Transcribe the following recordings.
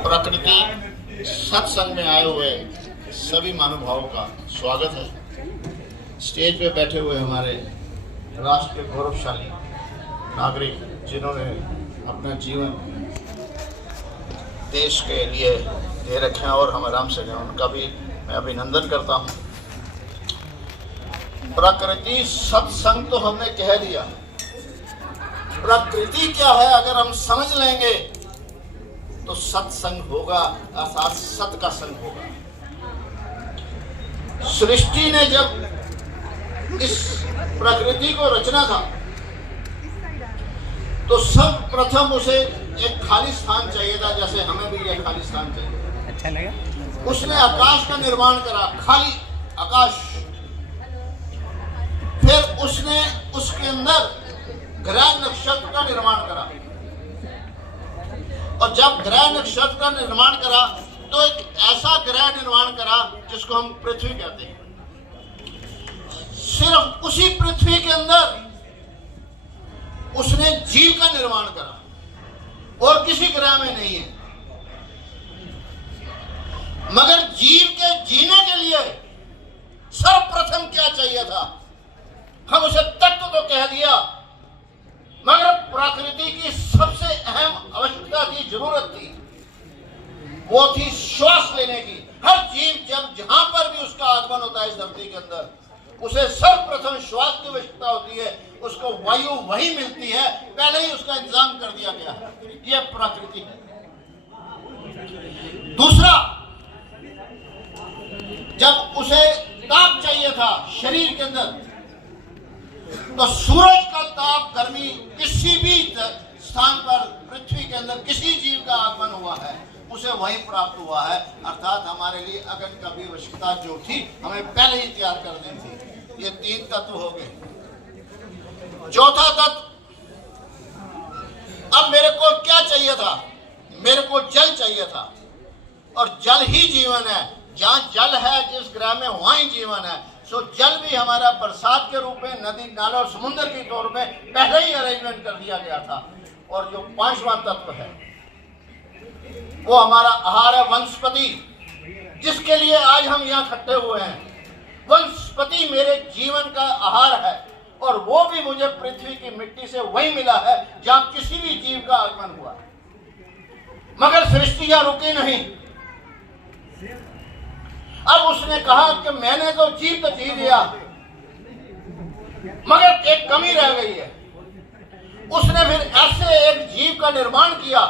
प्रकृति सत्संग में आए हुए सभी महानुभावों का स्वागत है। स्टेज पे बैठे हुए हमारे राष्ट्र के गौरवशाली नागरिक जिन्होंने अपना जीवन देश के लिए दे रखे हैं और हम आराम से हैं, उनका भी मैं अभिनंदन करता हूं। प्रकृति सत्संग तो हमने कह दिया, प्रकृति क्या है अगर हम समझ लेंगे तो सत्संग होगा, अर्थात सत का संग होगा। सृष्टि ने जब इस प्रकृति को रचना था तो सब प्रथम उसे एक खाली स्थान चाहिए था, जैसे हमें भी एक खाली स्थान चाहिए। अच्छा लगा। उसने आकाश का निर्माण करा, खाली आकाश। फिर उसने उसके अंदर ग्रह नक्षत्र का निर्माण करा, और जब ग्रह नक्षत्र का निर्माण करा तो एक ऐसा ग्रह निर्माण करा जिसको हम पृथ्वी कहते हैं। सिर्फ उसी पृथ्वी के अंदर उसने जीव का निर्माण करा और किसी ग्रह में नहीं है। मगर जीव के जीने के लिए सर्वप्रथम क्या चाहिए था? हम उसे तत्व तो कह दिया, मगर प्रकृति की सबसे अहम आवश्यकता थी, जरूरत थी, वो थी श्वास लेने की। हर जीव जब जहां पर भी उसका आगमन होता है इस धरती के अंदर, उसे सर्वप्रथम श्वास की आवश्यकता होती है। उसको वायु वही मिलती है, पहले ही उसका इंतजाम कर दिया गया है। यह प्रकृति है। दूसरा, जब उसे ताप चाहिए था शरीर के अंदर, तो सूरज का ताप, गर्मी किसी भी स्थान पर पृथ्वी के अंदर किसी जीव का आगमन हुआ है उसे वहीं प्राप्त हुआ है। अर्थात हमारे लिए अगन का भी आवश्यकता जो थी हमें पहले ही तैयार कर दी थी। ये तीन तत्व हो गए। चौथा तत्व, अब मेरे को क्या चाहिए था? मेरे को जल चाहिए था, और जल ही जीवन है। जहां जल है जिस ग्रह में वहां ही जीवन है। सो जल भी हमारा बरसात के रूप में नदी नाला और समुद्र के तौर में पहले ही अरेंजमेंट कर दिया गया था। और जो पांचवा तत्व है वो हमारा आहार है, वनस्पति, जिसके लिए आज हम यहाँ इकट्ठे हुए हैं। वनस्पति मेरे जीवन का आहार है, और वो भी मुझे पृथ्वी की मिट्टी से वही मिला है जहां किसी भी जीव का आगमन हुआ। मगर सृष्टि यहां रुकी नहीं। अब उसने कहा कि मैंने तो जीव तो जी लिया, मगर एक कमी रह गई है। उसने फिर ऐसे एक जीव का निर्माण किया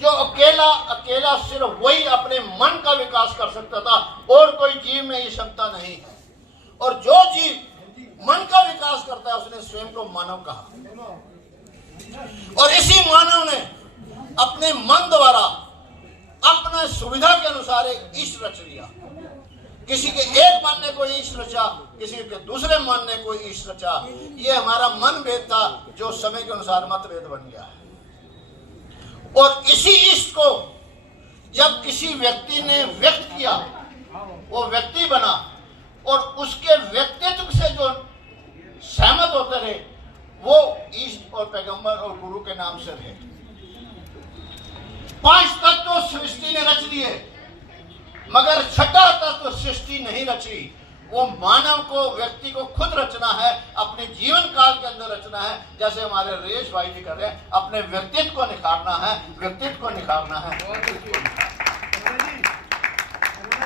जो अकेला सिर्फ वही अपने मन का विकास कर सकता था, और कोई जीव में ये क्षमता नहीं। और जो जीव मन का विकास करता है उसने स्वयं को मानव कहा, और इसी मानव ने अपने मन द्वारा अपने सुविधा के अनुसार एक ईश रच लिया। किसी के एक मन ने कोई ईश रचा, किसी के दूसरे मन ने कोई ईश रचा। ये हमारा मन भेद था जो समय के अनुसार मतभेद बन गया है। और इसी ईश को जब किसी व्यक्ति ने व्यक्त किया, वो व्यक्ति बना, और उसके व्यक्तित्व से जो सहमत होते रहे वो ईश और पैगंबर और गुरु के नाम से रहे। पांच तत्व सृष्टि ने रच लिए, मगर छठा तत्व सृष्टि नहीं रची। वो मानव को, व्यक्ति को खुद रचना है, अपने जीवन काल के अंदर रचना है। जैसे हमारे रेश भाई जी कर रहे हैं, अपने व्यक्तित्व को निखारना है, व्यक्तित्व को निखारना है।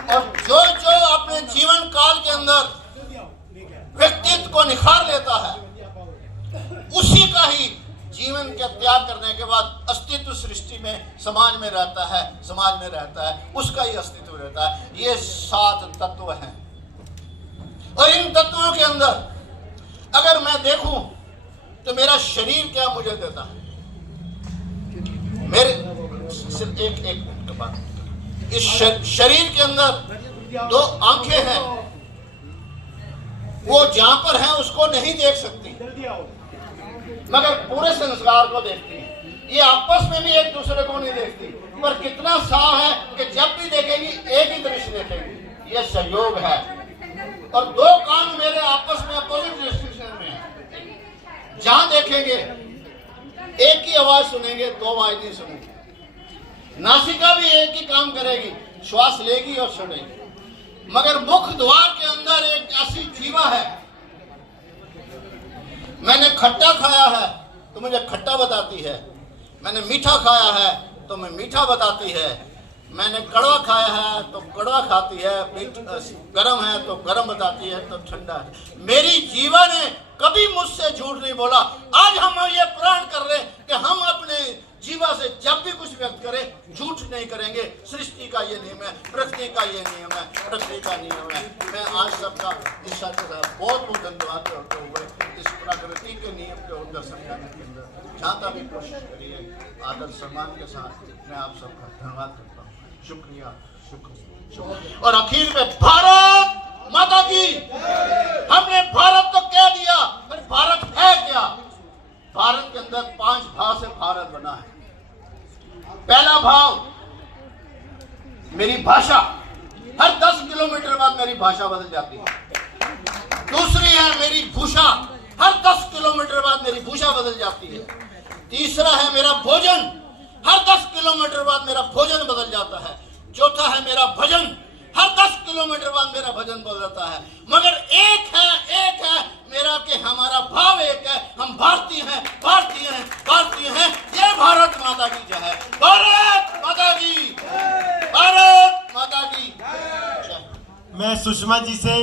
और जो जो अपने जीवन काल के अंदर व्यक्तित्व को निखार लेता है, उसी का ही जीवन का त्याग करने के बाद अस्तित्व सृष्टि में, समाज में रहता है, समाज में रहता है, उसका ही अस्तित्व रहता है। ये 7 तत्व हैं, और इन तत्वों के अंदर अगर मैं देखूं तो मेरा शरीर क्या मुझे देता है? मेरे सिर्फ एक मिनट के बाद, इस शरीर के अंदर 2 आंखें हैं, वो जहां पर है उसको नहीं देख सकती, मगर पूरे संसार को देखती है। ये आपस में भी एक दूसरे को नहीं देखती, पर कितना साफ है कि जब भी देखेगी एक ही दृश्य देखेगी। ये सहयोग है। और 2 कान मेरे आपस में अपोजिट डायरेक्शन में है, जहां देखेंगे एक ही आवाज सुनेंगे, दो आवाज नहीं सुनेंगे। नासिका भी एक ही काम करेगी, श्वास लेगी और छोड़ेगी। मगर मुख द्वार के अंदर एक ऐसी जीवा है, मैंने खट्टा खाया है तो मुझे खट्टा बताती है, मैंने मीठा खाया है तो मैं मीठा बताती है, मैंने कड़वा खाया है तो कड़वा खाती है, गरम है तो गरम बताती है, तो ठंडा है। मेरी जीवा ने कभी मुझसे झूठ नहीं बोला। आज हम ये प्रण कर रहे कि हम अपने जीवा से जब भी कुछ व्यक्त करें झूठ नहीं करेंगे। सृष्टि का ये नियम है, प्रकृति का ये नियम है, प्रकृति का नियम है। मैं आज सबका इस के साथ बहुत बहुत धन्यवाद करते हुए इस प्रकृति के नियम के उनको समझाने के अंदर जहाँ भी कोशिश करी है, आदर सम्मान के साथ मैं आप सबका धन्यवाद करता हूँ। शुक्रिया, शुक्रिया। और आखिर में भारत माता की। हमने भारत तो कह दिया, पर भारत है क्या? भारत के अंदर 5 भाव से भारत बना है। पहला भाव मेरी भाषा, हर 10 किलोमीटर बाद मेरी भाषा बदल जाती है। दूसरी है मेरी भूषा, हर 10 किलोमीटर बाद मेरी भूषा बदल जाती है। तीसरा है मेरा भोजन, हर 10 किलोमीटर बाद मेरा भोजन बदल जाता है। चौथा है मेरा भजन, हर 10 किलोमीटर बाद मेरा भजन बदलता है। मगर एक है मेरा कि हमारा भाव एक है, हम भारतीय हैं, भारतीय हैं, भारतीय हैं। ये भारत माता की जय है। भारत माता की, भारत माता की जय। मैं सुषमा जी से